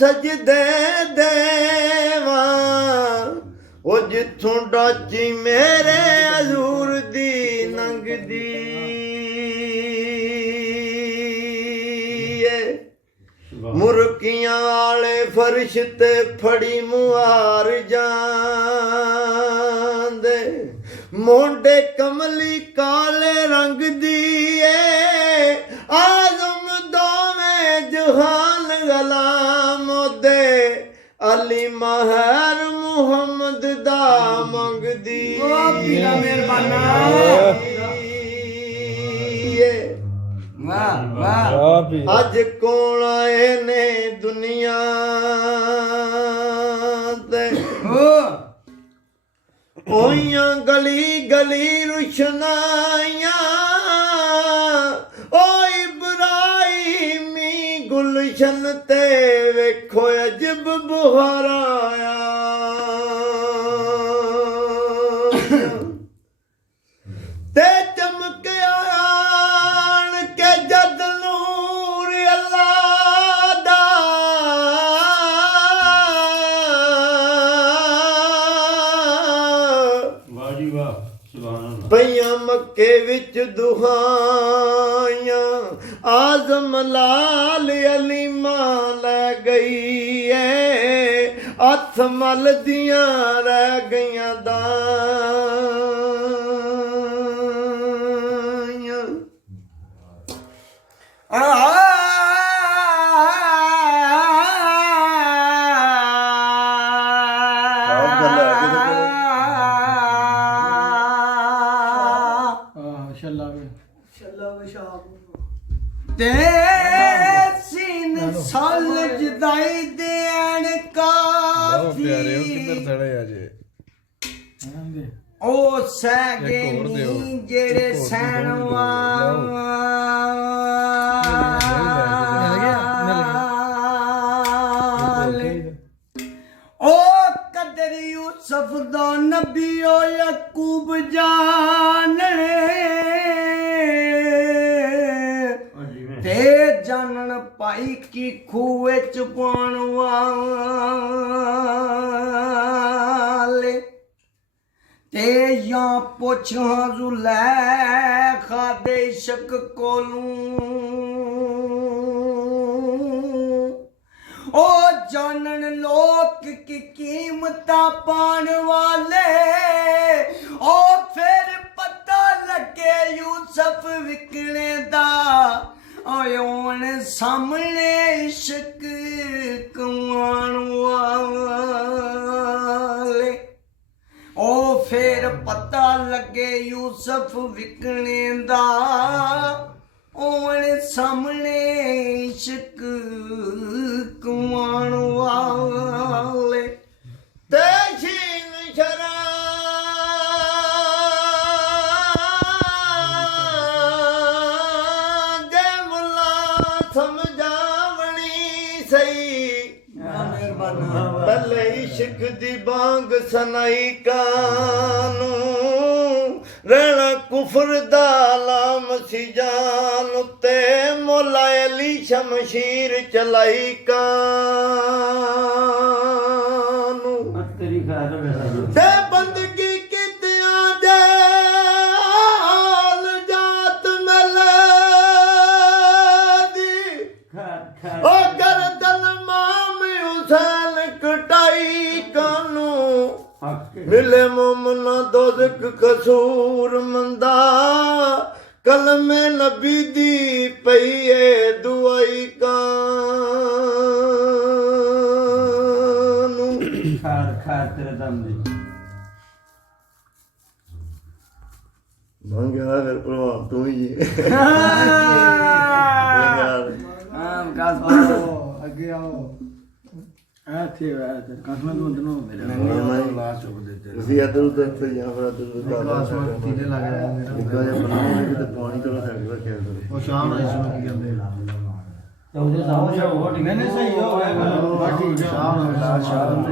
ਸਜਦੇ ਦੇਵਾਂ ਉਹ ਜਿੱਥੋਂ ਡਾਚੀ ਮੇਰੇ ਹਜ਼ੂਰ ਦੀ ਲੰਘਦੀ ਏ ਮੁਰਕੀਆਂ ਵਾਲੇ ਫਰਸ਼ ਤੇ ਫੜੀ ਮੁਹਾਰ ਜਾਂਦੇ ਮੋਢੇ ਕਮਲੀ ਕਾਲੇ ਰੰਗ ਦੀ ਏ ਆਜ਼ਮ ਦੋਵੇਂ ਜਹਾਨ ਗੁਲਾਮ ਉਹਦੇ ਅਲੀ ਮਹਰ ਮੁਹੰਮਦ ਦਾ ਮੰਗਦੀ ਪੀਰਾ ਮਿਹਰਬਾਨਾ ਵਾਹ ਵਾਹ ਅੱਜ ਕੌਣ ਆਏ ਨੇ ਦੁਨੀਆ ਤੇ ਹੋਈਆਂ ਗਲੀ ਗਲੀ ਰੁਸ਼ਨਾਈਆਂ ਓ ਇਬਰਾਹੀਮੀ ਗੁਲਸ਼ਨ ਤੇ ਵੇਖੋ ਅਜਬ ਬੁਹਾਰ ਆਇਆ ਤੇ ਚਮਕਿਆ ਆਣ ਕੇ ਜਦ ਨੂਰ ਅੱਲਾ ਦਾ ਵਾਹ ਜੀ ਵਾਹ ਸੁਭਾਨ ਅੱਲਾਹ ਪਈਆਂ ਮੱਕੇ ਵਿੱਚ ਦੁਹਾਈਆਂ ਆਜ਼ਮ ਲਾਲ ਅਲੀਮਾ ਲੈ ਗਈ ਏ ਹੱਥ ਮਲਦੀਆਂ ਰਹਿ ਗਈਆਂ ਦਾਈਆਂ ਤੇ ਸੀਨ ਸਾਲ ਜਦਾਈ ਦੇਣ ਕਾਫੀ ਪਿਆਰੇ ਹੋ ਕਿੱਧਰ ਚੜੇ ਅਜੇ ਉਹ ਸਹਿਗੇ ਨੀ ਜਿਹੜੇ ਸਹਿਣਵਾਲੇ ਉਹ ਕਦਰ ਯੂਸਫ ਦਾ ਨਬੀ ਓ ਯਾਕੂਬ ਜਾਣੇ ਤੇ ਜਾਣਨ ਪਾਈ ਕੀ ਖੂਹ ਚ ਪਾਉਣ ਵਾਲੇ ਤੇ ਜਾਂ ਪੁੱਛ ਜ਼ੁਲੈਖਾ ਦੇ ਸ਼ੱਕ ਕੋਲੋਂ ਉਹ ਜਾਣਨ ਲੋਕ ਕੀ ਕੀਮਤਾਂ ਪਾਣ ਵਾਲੇ ਉਹ ਫਿਰ ਪਤਾ ਲੱਗੇ ਯੂਸਫ ਵਿਕਣੇ ਦਾ ਓਏ ਹੁਣ ਸਾਹਮਣੇ ਇਸ਼ਕ ਕਮਾਉਣ ਵਾਲੇ ਉਹ ਫੇਰ ਪਤਾ ਲੱਗੇ ਯੂਸਫ ਵਿਕਣੇ ਦਾ ਹੁਣ ਸਾਹਮਣੇ ਇਸ਼ਕ ਕਮਾਉਣ ਵਾਲੇ ਤੇ ਸ਼ੀਨ ਸ਼ਰਾ ਸਮਝਾਵਣੀ ਸਹੀ ਪਹਿਲੇ ਇਸ਼ਕ ਦੀ ਬਾਂਗ ਸੁਣਾਈ ਕਾਨੂੰ ਰਹਿਣਾ ਕੁਫਰ ਦਾ ਲਾਮ ਸੀ ਜਾਨ ਉੱਤੇ ਮੌਲਾ ਅਲੀ ਸ਼ਮਸ਼ੀਰ ਚਲਾਈ ਕਾਨੂੰ ਤੇਰੀ ਖੈਰ ਤੇ ਬੰਦਗੀ ਕੀਤਿਆਂ ਦੇ ਹਾਲ ਜਾਤ ਮਿਲੇ ਦੀ ਓ ਗਰਦਨ ਮਾਮ ਹੁਸੈਨ ਕਟਾਈ ਕਾਨੂੰ ਮਿਲੇ ਮੁਮਨਾ ਦੋਜ਼ਖ ਕਸੂਰ ਮੰਦਾ ਕਲਮੇ ਨਬੀ ਦੀ ਪਈਏ ਦੁਆਈ ਕਾਨੂੰ ਖੈਰ ਤੇਰੇ ਦਮ ਦੀ ਮੰਗਿਆ ਫਿਰ ਪ੍ਰਭਾਵ ਤੂੰ ਹੀ ਅੱਗੇ ਆਓ ਇੱਥੇ ਕਸਮਤ ਨੂੰ ਦਨੋ ਮੇਰੇ ਲਾਸਟ ਹੋ ਦੇ ਤੁਸੀਂ ਇੱਧਰ ਉੱਧਰ ਤੇ ਜਾਂ ਫਿਰ ਇੱਧਰ ਤੀਲੇ ਲੱਗ ਰਿਹਾ ਨਿੱਕਾ ਜਿਹਾ ਬਣਾਉਣਾ ਕਿ ਤੇ ਪਾਣੀ ਤੋਂ ਸਾਡੇ ਦਾ ਖਿਆਲ ਕਰੋ ਉਹ ਸ਼ਾਮ ਨੂੰ ਇਸ ਨੂੰ ਕੀ ਕਹਿੰਦੇ ਤੇ ਉਹਦੇ ਸਾਹਮਣੇ ਉਹ ਠੀਕ ਨਹੀਂ ਸਹੀ ਹੋ ਬਾਕੀ ਸ਼ਾਮ ਨੂੰ ਸ਼ਾਮ ਨੂੰ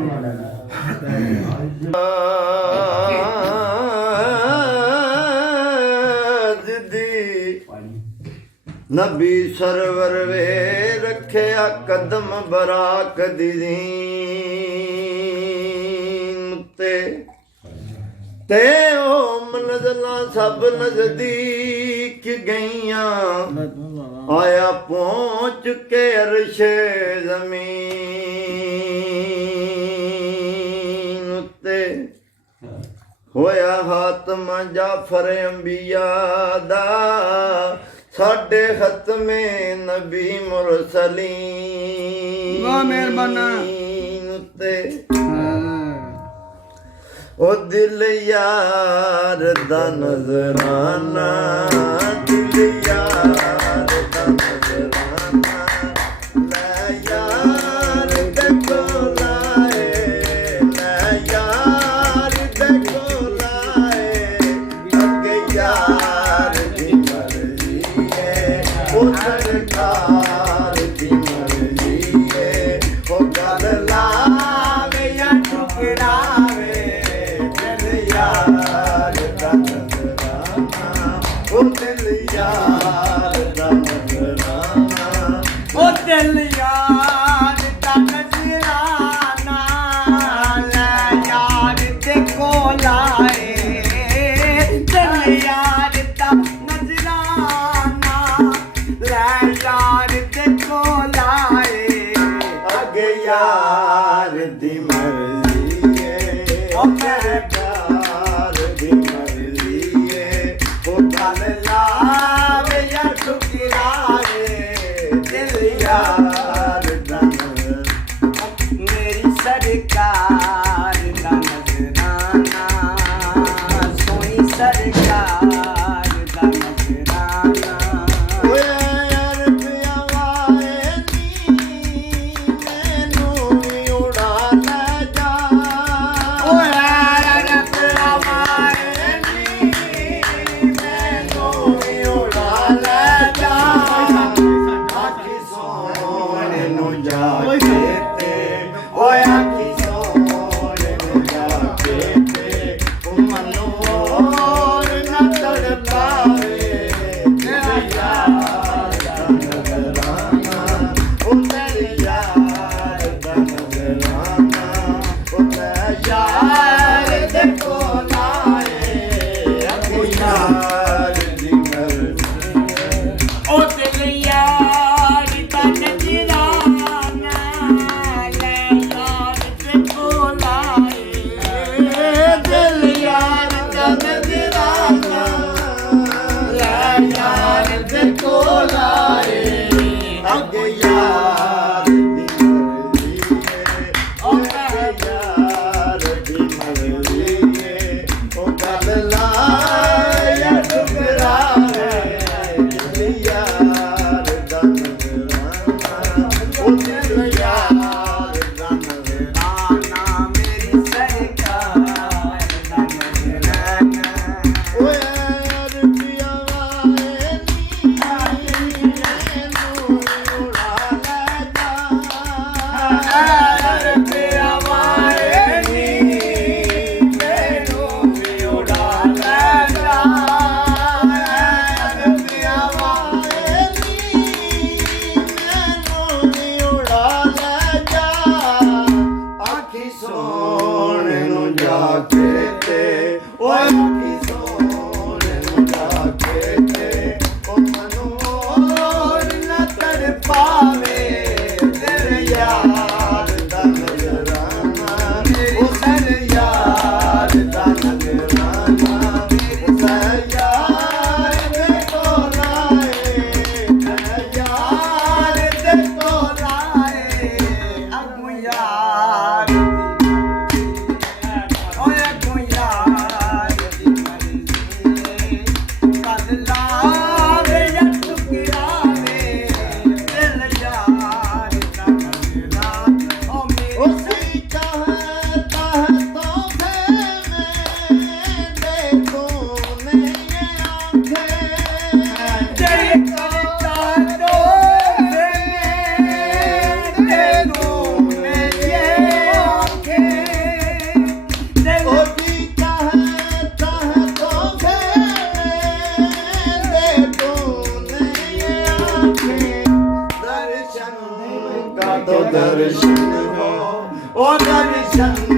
ਜਿੱਦੀ ਨਬੀ ਸਰਵਰ ਵੇ ਰੱਖਿਆ ਕਦਮ ਬਰਾਕ ਦੀ ਦੀਨ ਤੇ ਉਹ ਮੰਜ਼ਲਾਂ ਸਭ ਨਜ਼ਦੀਕ ਗਈਆਂ ਆਇਆ ਪਹੁੰਚ ਕੇ ਅਰਸ਼ੇ ਜ਼ਮੀਨ ਉੱਤੇ ਹੋਇਆ ਹਾਤਮਾ ਜਾਫਰ ਅੰਬੀਆ ਦਾ ਸਾਡੇ ਖਤਮੇ ਨਬੀ ਮੁਰਸਲੀਨ ਵਾਹ ਮਿਹਰਬਾਨਾ ਉੱਤੇ ਉਹ ਦਿਲ ਯਾਰ ਦਾ ਨਜ਼ਰਾਨਾ ਦਿਲ ਯਾਰ ਦਾ ਨਜ਼ਰਾਨਾ ਲੈ ਯਾਰ ਦੇ ਕੋਲ ਆਏ ਲੈ ਯਾਰ ਦੇ ਕੋਲ ਆਏ ਅੱਗੇ ਯਾਰ ਦੀ ਮਰਜ਼ੀ ਏ ਉਹ ਸਰਕਾਰ ਦੀ ਮਰਜ਼ੀ ਏ ਉਹ ਗੱਲ ਲਾਵੇ ਜਾਂ ਠੁਕਰਾਵੇ ਯਾਰ ਦਾ ਨਜ਼ਰਾਨਾ ਉਹ ਦਿਲ ਯਾਰ ਦਾ ਨਜ਼ਰਾਨਾ ਉਹ ਦਿਲ ਯਾਰ ਦਾ ਨਜ਼ਰਾਨਾ ਲੈ ਯਾਰ ਦੇ ਕੋਲ ਆਏ ਦਿਲ ਯਾਰ ਦਾ ਨਜ਼ਰਾਨਾ ਲੈ ਯਾਰ ਦੇ ਕੋਲ ਆਏ ਅੱਗੇ ਯਾਰ ਦੀ ਮਰਜ਼ੀ ਏ ਉਹ ਮੇਰੇ ਪਿਆਰ ਦੀ ਮਰਜ਼ੀ ਏ ਉਹ ਗੱਲ ਲਾਵੇ ਜਾਂ ਠੁਕਰਾਵੇ ਦਿਲ ਯਾਰ ਦਾ ਮੇਰੀ ਸਰਕਾਰ ਦਾ ਨਜ਼ਰਾਨਾ ਸੋਹਣੀ ਸਰਕਾਰ ਦਾ ਨਜ਼ਰਾਨਾ ਓਏ ਯਾਰ ਪਿਆ ਵਾਏ ਨੀ ਮੈਨੂੰ ਵੀ ਉਡਾ ਲੈ ਜਾ ਓਏ ਰੱਬ ਆਵਾਏ ਨੀ ਮੈਨੂੰ ਜਸ਼ਨ ਹੋ ਉਹਦਾ ਨਿਸ਼ਨ